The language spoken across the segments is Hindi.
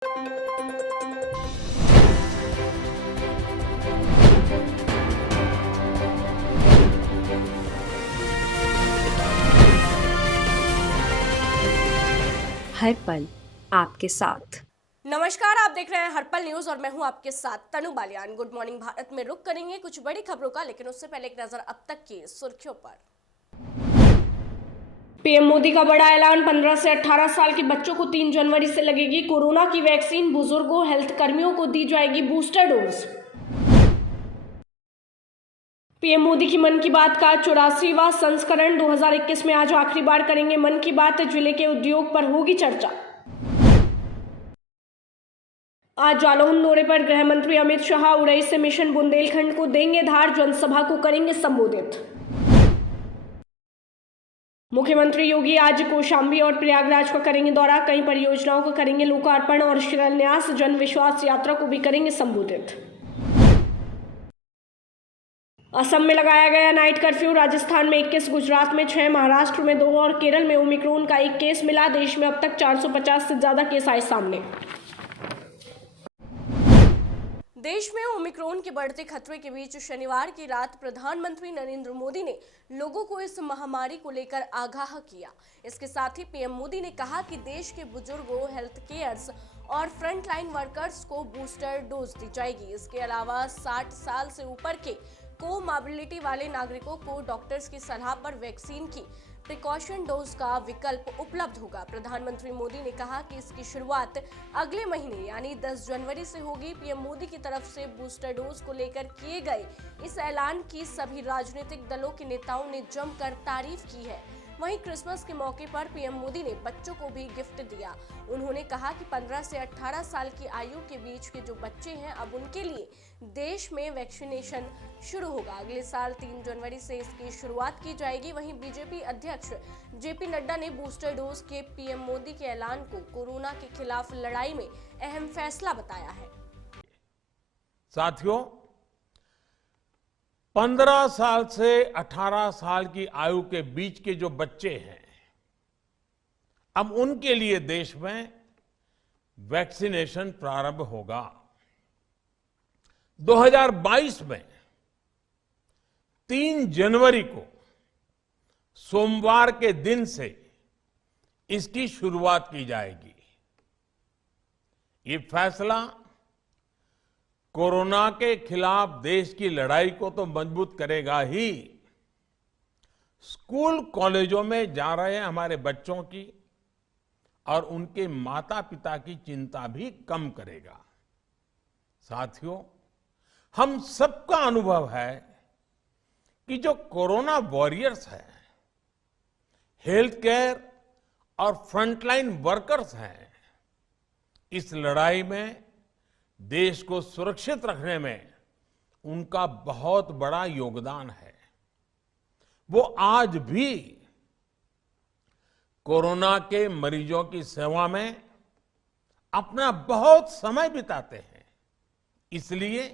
हर पल आपके साथ। नमस्कार, आप देख रहे हैं हर्पल न्यूज और मैं हूं आपके साथ तनु बालियान। गुड मॉर्निंग भारत में रुक करेंगे कुछ बड़ी खबरों का, लेकिन उससे पहले एक नजर अब तक की सुर्खियों पर। पीएम मोदी का बड़ा ऐलान, 15 से 18 साल के बच्चों को 3 जनवरी से लगेगी कोरोना की वैक्सीन। बुजुर्गों, हेल्थ कर्मियों को दी जाएगी बूस्टर डोज। पीएम मोदी की मन की बात का 84वां संस्करण 2021 में आज आखिरी बार करेंगे मन की बात। जिले के उद्योग पर होगी चर्चा। आज जालौन दौरे पर गृह मंत्री अमित शाह उड़ई से मिशन बुंदेलखंड को देंगे धार, जनसभा को करेंगे संबोधित। मुख्यमंत्री योगी आज कौशाम्बी और प्रयागराज का करेंगे दौरा, कई परियोजनाओं का करेंगे लोकार्पण और शिलान्यास। जन विश्वास यात्रा को भी करेंगे संबोधित। असम में लगाया गया नाइट कर्फ्यू, राजस्थान में 21, गुजरात में 6, महाराष्ट्र में 2 और केरल में ओमिक्रॉन का 1 केस मिला। देश में अब तक 450 से ज्यादा केस आए सामने। देश में ओमिक्रॉन के बढ़ते खतरे के बीच शनिवार की रात प्रधानमंत्री नरेंद्र मोदी ने लोगों को इस महामारी को लेकर आगाह किया। इसके साथ ही पीएम मोदी ने कहा कि देश के बुजुर्गों, हेल्थ केयर्स और फ्रंटलाइन वर्कर्स को बूस्टर डोज दी जाएगी। इसके अलावा 60 साल से ऊपर के कोमॉर्बिडिटी वाले नागरिकों को डॉक्टर्स की सलाह पर वैक्सीन की प्रिकॉशन डोज का विकल्प उपलब्ध होगा। प्रधानमंत्री मोदी ने कहा कि इसकी शुरुआत अगले महीने यानी 10 जनवरी से होगी। पीएम मोदी की तरफ से बूस्टर डोज को लेकर किए गए इस ऐलान की सभी राजनीतिक दलों के नेताओं ने जमकर तारीफ की है। वहीं क्रिसमस के मौके पर पीएम मोदी ने बच्चों को भी गिफ्ट दिया। उन्होंने कहा कि 15 से 18 साल की आयु के बीच के जो बच्चे हैं, अब उनके लिए देश में वैक्सीनेशन शुरू होगा। अगले साल 3 जनवरी से इसकी शुरुआत की जाएगी। वहीं बीजेपी अध्यक्ष जेपी नड्डा ने बूस्टर डोज के पीएम मोदी के ऐलान को कोरोना के खिलाफ लड़ाई में अहम फैसला बताया है। साथियों, 15 साल से 18 साल की आयु के बीच के जो बच्चे हैं, अब उनके लिए देश में वैक्सीनेशन प्रारंभ होगा। 2022 में 3 जनवरी को सोमवार के दिन से इसकी शुरुआत की जाएगी। ये फैसला कोरोना के खिलाफ देश की लड़ाई को तो मजबूत करेगा ही, स्कूल कॉलेजों में जा रहे हमारे बच्चों की और उनके माता पिता की चिंता भी कम करेगा। साथियों, हम सबका अनुभव है कि जो कोरोना वॉरियर्स हैं, हेल्थ केयर और फ्रंटलाइन वर्कर्स हैं, इस लड़ाई में देश को सुरक्षित रखने में उनका बहुत बड़ा योगदान है। वो आज भी कोरोना के मरीजों की सेवा में अपना बहुत समय बिताते हैं। इसलिए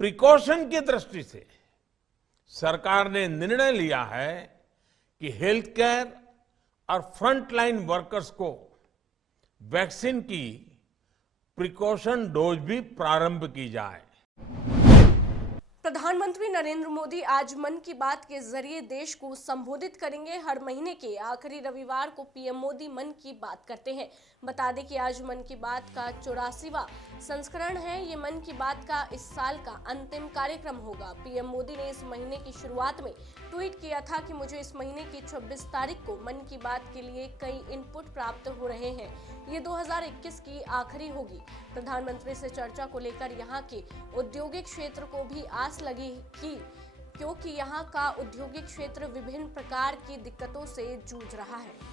प्रिकॉशन की दृष्टि से सरकार ने निर्णय लिया है कि हेल्थ केयर और फ्रंटलाइन वर्कर्स को वैक्सीन की प्रिकॉशन डोज भी प्रारंभ की जाए। प्रधानमंत्री नरेंद्र मोदी आज मन की बात के जरिए देश को संबोधित करेंगे। हर महीने के आखिरी रविवार को पीएम मोदी मन की बात करते हैं। बता दें कि आज मन की बात का 84वां संस्करण है। ये मन की बात का इस साल का अंतिम कार्यक्रम होगा। पीएम मोदी ने इस महीने की शुरुआत में ट्वीट किया था कि मुझे इस महीने की 26 तारीख को मन की बात के लिए कई इनपुट प्राप्त हो रहे हैं। ये 2021 की आखिरी होगी। प्रधानमंत्री से चर्चा को लेकर यहाँ के औद्योगिक क्षेत्र को भी आस लगी कि क्योंकि यहाँ का औद्योगिक क्षेत्र विभिन्न प्रकार की दिक्कतों से जूझ रहा है।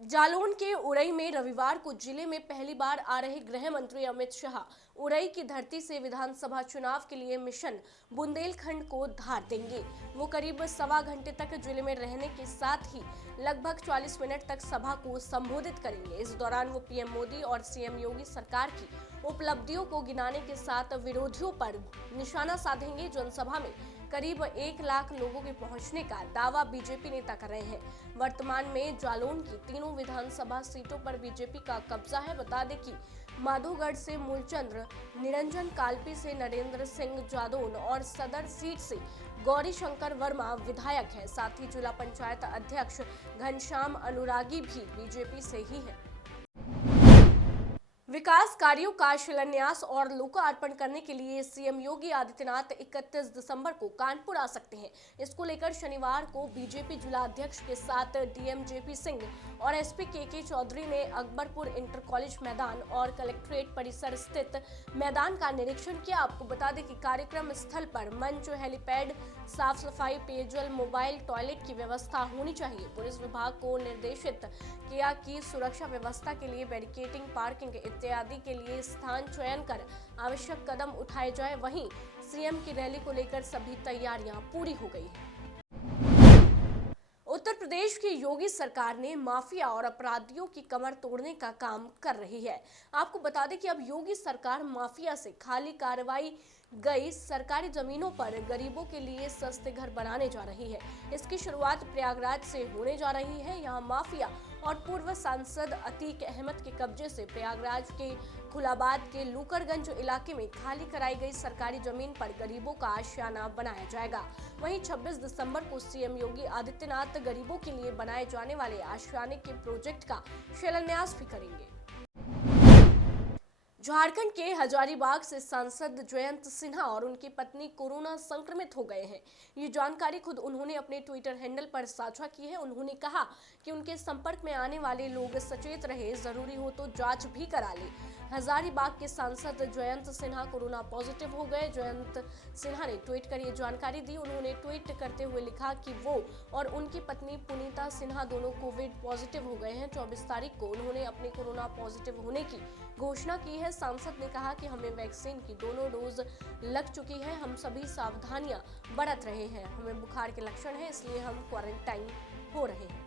जालौन के उड़ई में रविवार को जिले में पहली बार आ रहे गृह मंत्री अमित शाह उड़ई की धरती से विधानसभा चुनाव के लिए मिशन बुंदेलखंड को धार देंगे। वो करीब 1.25 घंटे तक जिले में रहने के साथ ही लगभग 40 मिनट तक सभा को संबोधित करेंगे। इस दौरान वो पीएम मोदी और सीएम योगी सरकार की उपलब्धियों को गिनाने के साथ विरोधियों पर निशाना साधेंगे। जनसभा में करीब 1 लाख लोगों के पहुंचने का दावा बीजेपी नेता कर रहे हैं। वर्तमान में जालौन की तीनों विधानसभा सीटों पर बीजेपी का कब्जा है। बता दें कि माधोगढ़ से मूलचंद्र, निरंजन कालपी से नरेंद्र सिंह जादौन और सदर सीट से गौरी शंकर वर्मा विधायक है। साथ ही जिला पंचायत अध्यक्ष घनश्याम अनुरागी भी बीजेपी से ही है। विकास कार्यों का शिलान्यास और लोकार्पण करने के लिए सीएम योगी आदित्यनाथ 31 दिसंबर को कानपुर आ सकते हैं। इसको लेकर शनिवार को बीजेपी जिला अध्यक्ष के साथ डीएम जेपी सिंह और एसपी के चौधरी ने अकबरपुर इंटर कॉलेज मैदान और कलेक्ट्रेट परिसर स्थित मैदान का निरीक्षण किया। आपको बता दें कि कार्यक्रम स्थल पर मंच, हेलीपैड, साफ सफाई, पेयजल, मोबाइल टॉयलेट की व्यवस्था होनी चाहिए। पुलिस विभाग को निर्देशित किया कि सुरक्षा व्यवस्था के लिए बैरिकेडिंग, पार्किंग इत्यादि के लिए स्थान चयन कर आवश्यक कदम उठाए जाए। वहीं सीएम की रैली को लेकर सभी तैयारियां पूरी हो गई हैं। उत्तर प्रदेश की योगी सरकार ने माफिया और अपराधियों की कमर तोड़ने का काम कर रही है। आपको बता दें कि अब योगी सरकार माफिया से खाली कार्रवाई गई सरकारी जमीनों पर गरीबों के लिए सस्ते घर बनाने जा रही है। इसकी शुरुआत प्रयागराज से होने जा रही है। यहाँ माफिया और पूर्व सांसद अतीक अहमद के कब्जे से प्रयागराज के खुलाबाद के लूकरगंज इलाके में खाली कराई गई सरकारी जमीन पर गरीबों का आशियाना बनाया जाएगा। वहीं 26 दिसंबर को सीएम योगी आदित्यनाथ गरीबों के लिए बनाए जाने वाले आशियाने के प्रोजेक्ट का शिलान्यास भी करेंगे। झारखंड के हजारीबाग से सांसद जयंत सिन्हा और उनकी पत्नी कोरोना संक्रमित हो गए हैं। ये जानकारी खुद उन्होंने अपने ट्विटर हैंडल पर साझा की है। उन्होंने कहा कि उनके संपर्क में आने वाले लोग सचेत रहे, जरूरी हो तो जांच भी करा ले। हजारीबाग के सांसद जयंत सिन्हा कोरोना पॉजिटिव हो गए। जयंत सिन्हा ने ट्वीट कर ये जानकारी दी। उन्होंने ट्वीट करते हुए लिखा कि वो और उनकी पत्नी पुनीता सिन्हा दोनों कोविड पॉजिटिव हो गए हैं। 24 तारीख को उन्होंने अपने कोरोना पॉजिटिव होने की घोषणा की है। सांसद ने कहा कि हमें वैक्सीन की दोनों डोज लग चुकी है। हम सभी सावधानियां बरत रहे हैं। हमें बुखार के लक्षण है, इसलिए हम क्वारंटाइन हो रहे हैं।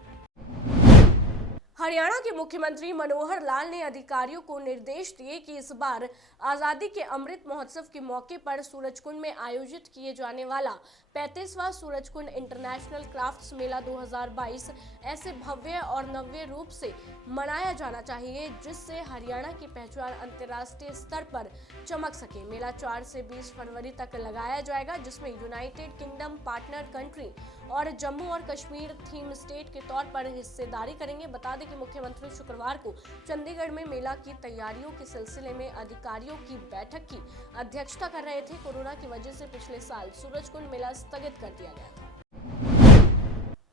हरियाणा के मुख्यमंत्री मनोहर लाल ने अधिकारियों को निर्देश दिए कि इस बार आजादी के अमृत महोत्सव के मौके पर सूरजकुंड में आयोजित किए जाने वाला 35वां सूरजकुंड इंटरनेशनल क्राफ्ट्स मेला 2022 ऐसे भव्य और नव्य रूप से मनाया जाना चाहिए जिससे हरियाणा की पहचान अंतर्राष्ट्रीय स्तर पर चमक सके। मेला 4 से 20 फरवरी तक लगाया जाएगा, जिसमें यूनाइटेड किंगडम, पार्टनर कंट्री और जम्मू और कश्मीर थीम स्टेट के तौर पर हिस्सेदारी करेंगे। बता दें कि मुख्यमंत्री शुक्रवार को चंडीगढ़ में मेला की तैयारियों के सिलसिले में अधिकारियों की बैठक की अध्यक्षता कर रहे थे। कोरोना की वजह से पिछले साल सूरजकुंड मेला स्थगित कर दिया गया था।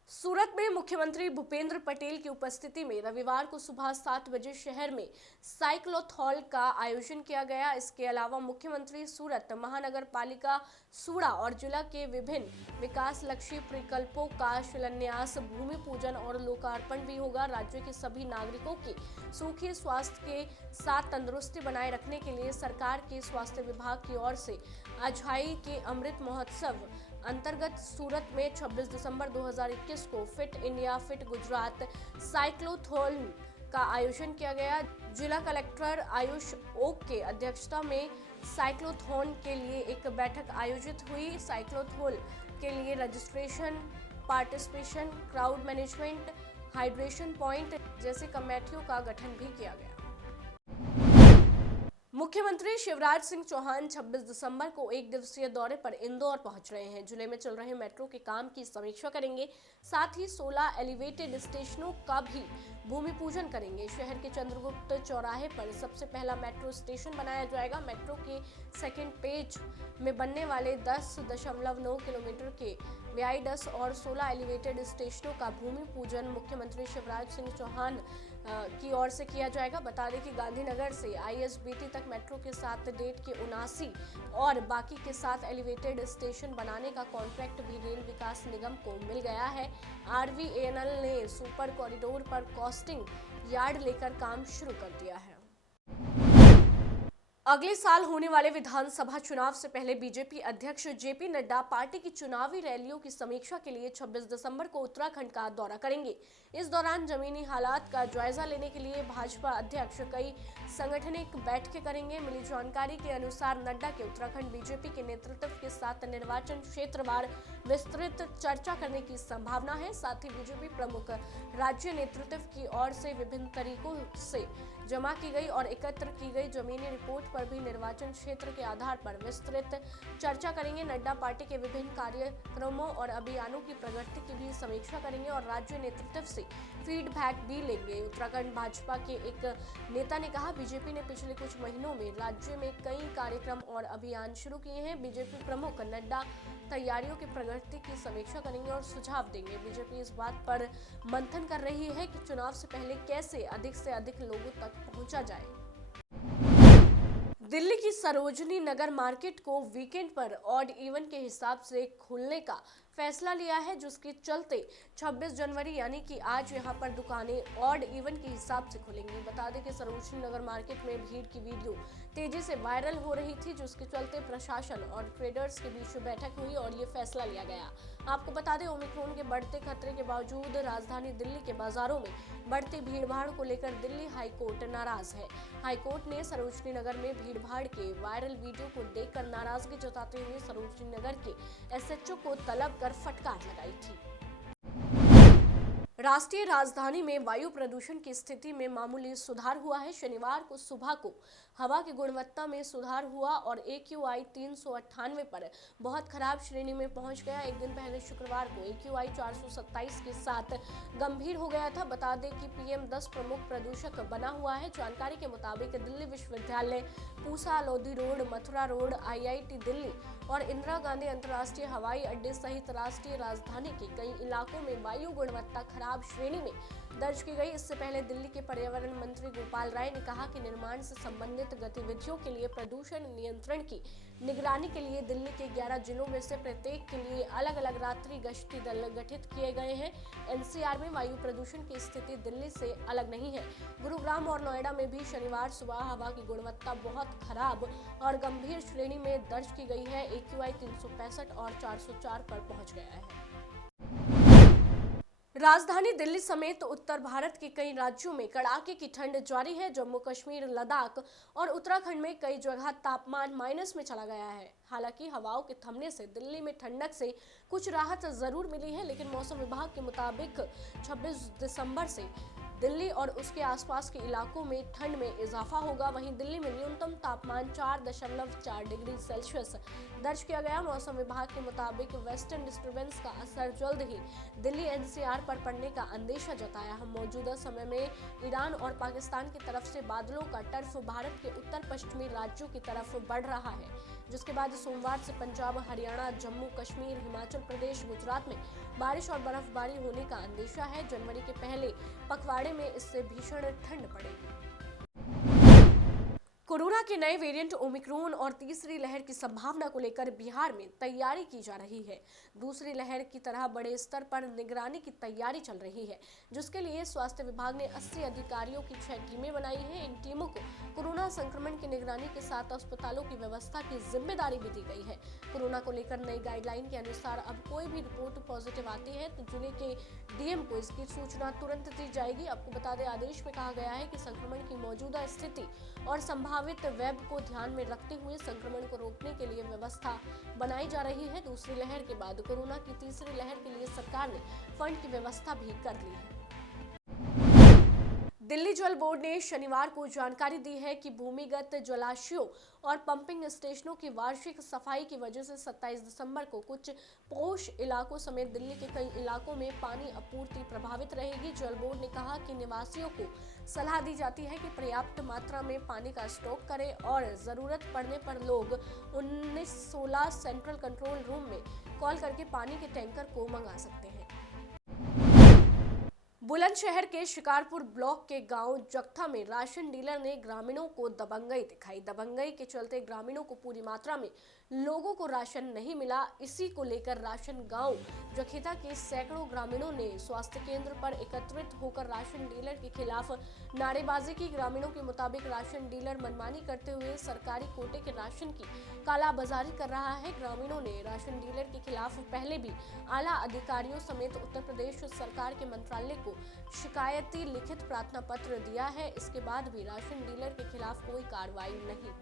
सूरत में मुख्यमंत्री भूपेंद्र पटेल की उपस्थिति में रविवार को सुबह 7 बजे शहर में साइक्लोथॉन का आयोजन किया गया। इसके अलावा मुख्यमंत्री सूरत महानगर पालिका सूड़ा और जिला के विभिन्न विकास लक्ष्य प्रकल्पों का शिलान्यास, भूमि पूजन और लोकार्पण भी होगा। राज्य के सभी नागरिकों के सुखी स्वास्थ्य के साथ तंदुरुस्ती बनाए रखने के लिए सरकार के स्वास्थ्य विभाग की ओर से आजादी के अमृत महोत्सव अंतर्गत सूरत में 26 दिसंबर 2021 को fit India fit Gujarat cyclothon का आयोजन किया गया। जिला कलेक्टर आयुष ओक के अध्यक्षता में साइक्लोथॉन के लिए एक बैठक आयोजित हुई। साइक्लोथॉन के लिए registration, participation, crowd management, hydration point जैसे कमेटियों का गठन भी किया गया। मुख्यमंत्री शिवराज सिंह चौहान 26 दिसंबर को एक दिवसीय दौरे पर इंदौर पहुंच रहे हैं। जिले में चल रहे मेट्रो के काम की समीक्षा करेंगे। साथ ही 16 एलिवेटेड स्टेशनों का भी भूमि पूजन करेंगे। शहर के चंद्रगुप्त चौराहे पर सबसे पहला मेट्रो स्टेशन बनाया जाएगा। मेट्रो के सेकेंड पेज में बनने वाले 10.9 किलोमीटर के वायडस और 16 एलिवेटेड स्टेशनों का भूमि पूजन मुख्यमंत्री शिवराज सिंह चौहान की ओर से किया जाएगा। बता दें कि गांधीनगर से आईएसबीटी तक मेट्रो के साथ डेट के 79 और बाकी के 7 एलिवेटेड स्टेशन बनाने का कॉन्ट्रैक्ट भी रेल विकास निगम को मिल गया है। आरवीएनएल ने सुपर कॉरिडोर पर कॉस्टिंग यार्ड लेकर काम शुरू कर दिया है। अगले साल होने वाले विधानसभा चुनाव से पहले बीजेपी अध्यक्ष जेपी नड्डा पार्टी की चुनावी रैलियों की समीक्षा के लिए 26 दिसंबर को उत्तराखंड का दौरा करेंगे। इस दौरान जमीनी हालात का जायजा लेने के लिए भाजपा अध्यक्ष कई संगठनिक बैठकें करेंगे। मिली जानकारी के अनुसार नड्डा के उत्तराखंड बीजेपी के नेतृत्व के साथ निर्वाचन क्षेत्रवार विस्तृत चर्चा करने की संभावना है। साथ ही बीजेपी प्रमुख राज्य नेतृत्व की ओर से विभिन्न तरीकों से जमा की गई और एकत्र की गई जमीनी रिपोर्ट पर भी निर्वाचन क्षेत्र के आधार पर विस्तृत चर्चा करेंगे। नड्डा पार्टी के विभिन्न कार्यक्रमों और अभियानों की प्रगति की भी समीक्षा करेंगे और राज्य नेतृत्व से फीडबैक भी लेंगे। उत्तराखंड भाजपा के एक नेता ने कहा, बीजेपी ने पिछले कुछ महीनों में राज्य में कई कार्यक्रम और अभियान शुरू किए हैं। बीजेपी प्रमुख नड्डा तैयारियों की प्रगति की समीक्षा करेंगे और सुझाव देंगे। बीजेपी इस बात पर मंथन कर रही है कि चुनाव से पहले कैसे अधिक से अधिक लोगों तक पहुंचा जाए। दिल्ली की सरोजनी नगर मार्केट को वीकेंड पर ऑड इवन के हिसाब से खोलने का फैसला लिया है, जिसके चलते 26 जनवरी यानी कि आज यहां पर दुकानें ऑड इवन के हिसाब से खुलेंगी। बता दें कि सरोजनी नगर मार्केट में भीड़ की वीडियो तेजी से वायरल हो रही थी, जिसके चलते प्रशासन और ट्रेडर्स के बीच बैठक हुई और ये फैसला लिया गया। आपको बता दें, ओमिक्रॉन के बढ़ते खतरे के बावजूद राजधानी दिल्ली के बाजारों में बढ़ती भीड़भाड़ को लेकर दिल्ली हाईकोर्ट नाराज है। हाईकोर्ट ने सरोजनी नगर में भीड़भाड़ के वायरल वीडियो को देखकर नाराजगी जताते हुए सरोजनी नगर के एसएचओ को तलब कर फटकार लगाई थी। राष्ट्रीय राजधानी में वायु प्रदूषण की स्थिति में मामूली सुधार हुआ है। शनिवार को सुबह को हवा की गुणवत्ता में सुधार हुआ और AQI 398 पर बहुत खराब श्रेणी में पहुंच गया। एक दिन पहले शुक्रवार को AQI 427 के साथ गंभीर हो गया था। बता दें कि PM10 प्रमुख प्रदूषक बना हुआ है। जानकारी के मुताबिक दिल्ली विश्वविद्यालय, Pusa, Lodhi road, Mathura road, IIT Delhi और इंदिरा गांधी अंतर्राष्ट्रीय हवाई अड्डे सहित राष्ट्रीय राजधानी के कई इलाकों में वायु गुणवत्ता खराब श्रेणी में दर्ज की गई। इससे पहले दिल्ली के पर्यावरण मंत्री गोपाल राय ने कहा कि निर्माण से संबंधित गतिविधियों के लिए प्रदूषण नियंत्रण की निगरानी के लिए दिल्ली के 11 जिलों में से प्रत्येक के लिए अलग अलग रात्रि गश्ती दल गठित किए गए हैं। NCR में वायु प्रदूषण की स्थिति दिल्ली से अलग नहीं है। गुरुग्राम और नोएडा में भी शनिवार सुबह हवा की गुणवत्ता बहुत खराब और गंभीर श्रेणी में दर्ज की गई है। AQI 365 और 404 पर पहुंच गया है। राजधानी दिल्ली समेत उत्तर भारत के कई राज्यों में कड़ाके की ठंड जारी है। जम्मू कश्मीर, लद्दाख और उत्तराखंड में कई जगह तापमान माइनस में चला गया है। हालांकि हवाओं के थमने से दिल्ली में ठंडक से कुछ राहत जरूर मिली है, लेकिन मौसम विभाग के मुताबिक 26 दिसंबर से दिल्ली और उसके आसपास के इलाकों में ठंड में इजाफा होगा। वहीं दिल्ली में न्यूनतम तापमान 4.4 डिग्री सेल्सियस दर्ज किया गया। मौसम विभाग के मुताबिक वेस्टर्न डिस्टर्बेंस का असर जल्द ही दिल्ली NCR पर पड़ने का अंदेशा जताया है। मौजूदा समय में ईरान और पाकिस्तान की तरफ से बादलों का टर्फ भारत के उत्तर पश्चिमी राज्यों की तरफ बढ़ रहा है, जिसके बाद सोमवार से पंजाब, हरियाणा, जम्मू कश्मीर, हिमाचल प्रदेश, गुजरात में बारिश और बर्फबारी होने का अंदेशा है। जनवरी के पहले पखवाड़े में इससे भीषण ठंड पड़ेगी। कोरोना के नए वेरिएंट ओमिक्रॉन और तीसरी लहर की संभावना को लेकर बिहार में तैयारी की जा रही है। दूसरी लहर की तरह बड़े स्तर पर निगरानी की तैयारी चल रही है, जिसके लिए स्वास्थ्य विभाग ने 80 अधिकारियों की 6 टीमें बनाई हैं। इन टीमों को कोरोना संक्रमण की निगरानी के साथ अस्पतालों की व्यवस्था की जिम्मेदारी भी दी गई है। कोरोना को लेकर नई गाइडलाइन के अनुसार अब कोई भी रिपोर्ट पॉजिटिव आती है तो जिले के DM को इसकी सूचना तुरंत दी जाएगी। आपको बता दें, आदेश में कहा गया है कि संक्रमण की मौजूदा स्थिति और संभावित वेब को ध्यान में रखते हुए संक्रमण को रोकने के लिए व्यवस्था बनाई जा रही है। दूसरी लहर के बाद कोरोना की तीसरी लहर के लिए सरकार ने फंड की व्यवस्था भी कर ली है। दिल्ली जल बोर्ड ने शनिवार को जानकारी दी है कि भूमिगत जलाशयों और पंपिंग स्टेशनों की वार्षिक सफाई की वजह से 27 दिसंबर को कुछ पौष इलाकों समेत दिल्ली के कई इलाकों में पानी आपूर्ति प्रभावित रहेगी। जल बोर्ड ने कहा कि निवासियों को सलाह दी जाती है कि पर्याप्त मात्रा में पानी का स्टॉक करें और जरूरत पड़ने पर लोग 1916 सेंट्रल कंट्रोल रूम में कॉल करके पानी के टैंकर को मंगा सकते हैं। बुलंदशहर के शिकारपुर ब्लॉक के गांव जख्था में राशन डीलर ने ग्रामीणों को दबंगई दिखाई। दबंगई के चलते ग्रामीणों को पूरी मात्रा में लोगों को राशन नहीं मिला। इसी को लेकर राशन गांव जखेता के सैकड़ों ग्रामीणों ने स्वास्थ्य केंद्र पर एकत्रित होकर राशन डीलर के खिलाफ नारेबाजी की। ग्रामीणों के मुताबिक राशन डीलर मनमानी करते हुए सरकारी कोटे के राशन की कालाबाजारी कर रहा है। ग्रामीणों ने राशन डीलर के खिलाफ पहले भी आला अधिकारियों समेत उत्तर प्रदेश सरकार के मंत्रालय को शिकायती लिखित प्रार्थना पत्र दिया है। इसके बाद भी राशन डीलर के खिलाफ कोई कार्रवाई नहीं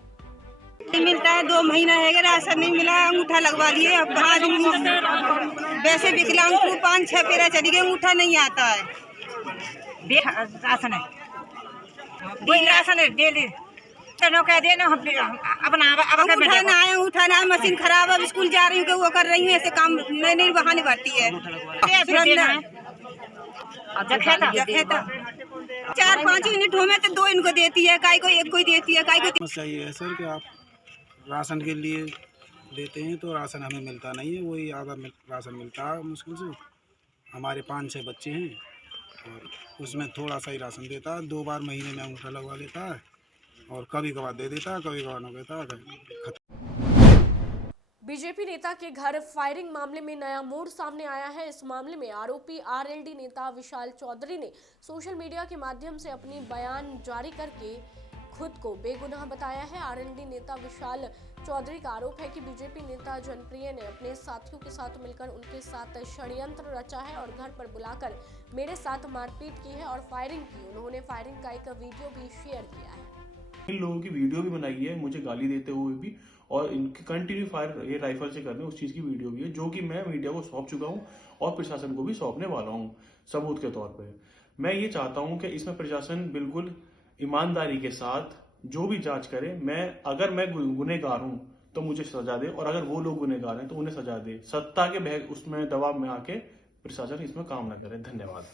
मिलता है। 2 महीना है राशन नहीं मिला, अंगूठा लगवा लिए। अब वैसे विकलांग को 5-6 फेरा चली गई, अंगूठा नहीं आता है। राशन है, राशन है डेली तो कह दे ना अपना अंगूठा ना है, अंगूठा ना है, मशीन खराब है। स्कूल जा रही हूँ, वो कर रही हूँ, ऐसे काम नहीं बहाने भरती है। 4-5 यूनिट हो में तो 2 इनको देती है, काय को 1 को देती है, काय को। समस्या ये है सर कि आप राशन के लिए देते हैं तो राशन हमें मिलता नहीं है, वही आधा राशन मिलता है मुश्किल से। हमारे 5-6 बच्चे हैं और उसमें थोड़ा सा ही राशन देता है। 2 बार महीने में अंगूठा लगवा लेता है और कभी कभार दे देता है, कभी कभार न देता है। बीजेपी नेता के घर फायरिंग मामले में नया मोड़ सामने आया है। इस मामले में आरोपी आरएलडी नेता विशाल चौधरी ने सोशल मीडिया के माध्यम से अपनी बयान जारी करके खुद को बेगुनाह बताया है। आरएलडी नेता विशाल चौधरी का आरोप है कि बीजेपी नेता जनप्रिय ने अपने साथियों के साथ मिलकर उनके साथ षड्यंत्र रचा है और घर पर बुलाकर मेरे साथ मारपीट की है और फायरिंग की। उन्होंने फायरिंग का एक वीडियो भी शेयर किया है। इन लोगों की वीडियो भी बनाई है मुझे गाली देते हुए भी, और इनके कंटिन्यू फायर ये राइफल से करने उस चीज की वीडियो भी है, जो कि मैं मीडिया को सौंप चुका हूं और प्रशासन को भी सौंपने वाला हूं सबूत के तौर पे। मैं ये चाहता हूं कि इसमें प्रशासन बिल्कुल ईमानदारी के साथ जो भी जांच करे। अगर मैं गुनहगार हूं तो मुझे सजा दे, और अगर वो लोग गुनहगार हैं तो उन्हें सजा दे। सत्ता के उसमें दबाव में आके प्रशासन इसमें काम न करे। धन्यवाद।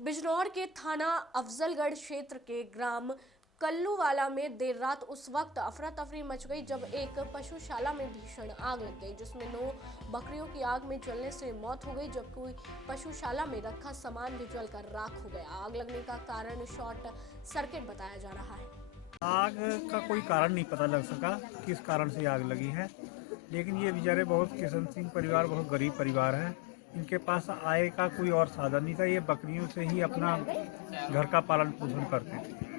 बिजनौर के थाना अफजलगढ़ क्षेत्र के ग्राम कल्लूवाला में देर रात उस वक्त अफरा तफरी मच गई जब एक पशुशाला में भीषण आग लग गई, जिसमें 9 बकरियों की आग में जलने से मौत हो गई, जबकि पशुशाला में रखा सामान भी जलकर राख हो गया। आग लगने का कारण शॉर्ट सर्किट बताया जा रहा है। आग का कोई कारण नहीं पता लग सका किस कारण से आग लगी है, लेकिन ये बेचारे बहुत किशन सिंह परिवार बहुत गरीब परिवार है। इनके पास आय का कोई और साधन नहीं था, ये बकरियों से ही अपना घर का पालन पोषण करते थे।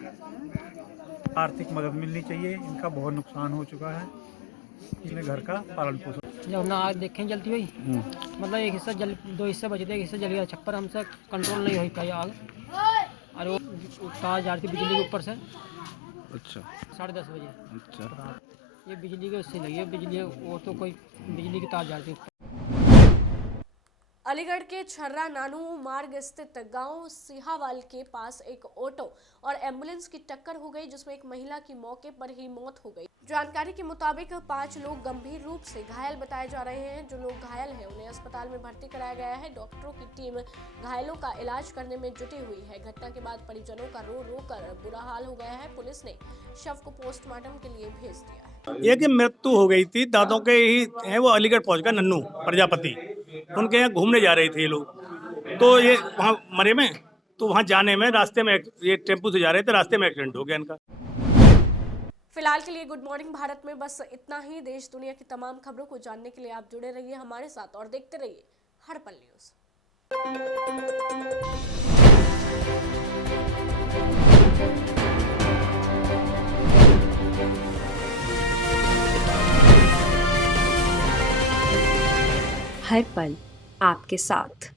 आर्थिक मदद मिलनी चाहिए, इनका बहुत नुकसान हो चुका है, इन्हें घर का पालन पोषण। जब ना आग देखें जलती हुई, मतलब एक हिस्सा जल 2 हिस्से बचे थे, एक हिस्सा जल गया। छप्पर हमसे कंट्रोल नहीं हो पाई आग, और वो तार जा रही थी बिजली के ऊपर से। अच्छा, 10:30 बजे। अच्छा, ये बिजली के उससे लगी है, बिजली और तो कोई बिजली की तार जा रही थी। अलीगढ़ के छर्रा नानू मार्ग स्थित गांव सिहावाल के पास एक ऑटो और एम्बुलेंस की टक्कर हो गई, जिसमें एक महिला की मौके पर ही मौत हो गई। जानकारी के मुताबिक 5 लोग गंभीर रूप से घायल बताए जा रहे हैं। जो लोग घायल हैं उन्हें अस्पताल में भर्ती कराया गया है। डॉक्टरों की टीम घायलों का इलाज करने में जुटी हुई है। घटना के बाद परिजनों का रो रो कर बुरा हाल हो गया है। पुलिस ने शव को पोस्टमार्टम के लिए भेज दिया है। एक मृत्यु हो गई थी, दादों के ही है, वो अलीगढ़ पहुंच गया, नन्नू प्रजापति, उनके यहाँ घूमने जा रहे थे ये लोग। तो ये वहाँ मरे में, तो वहाँ जाने में रास्ते में ये टेम्पू से जा रहे थे, रास्ते में एक्सीडेंट हो गया इनका। फिलहाल के लिए गुड मॉर्निंग भारत में बस इतना ही। देश दुनिया की तमाम खबरों को जानने के लिए आप जुड़े रहिए हमारे साथ और देखते रहिए हड़पल न्यूज। हर पल आपके साथ।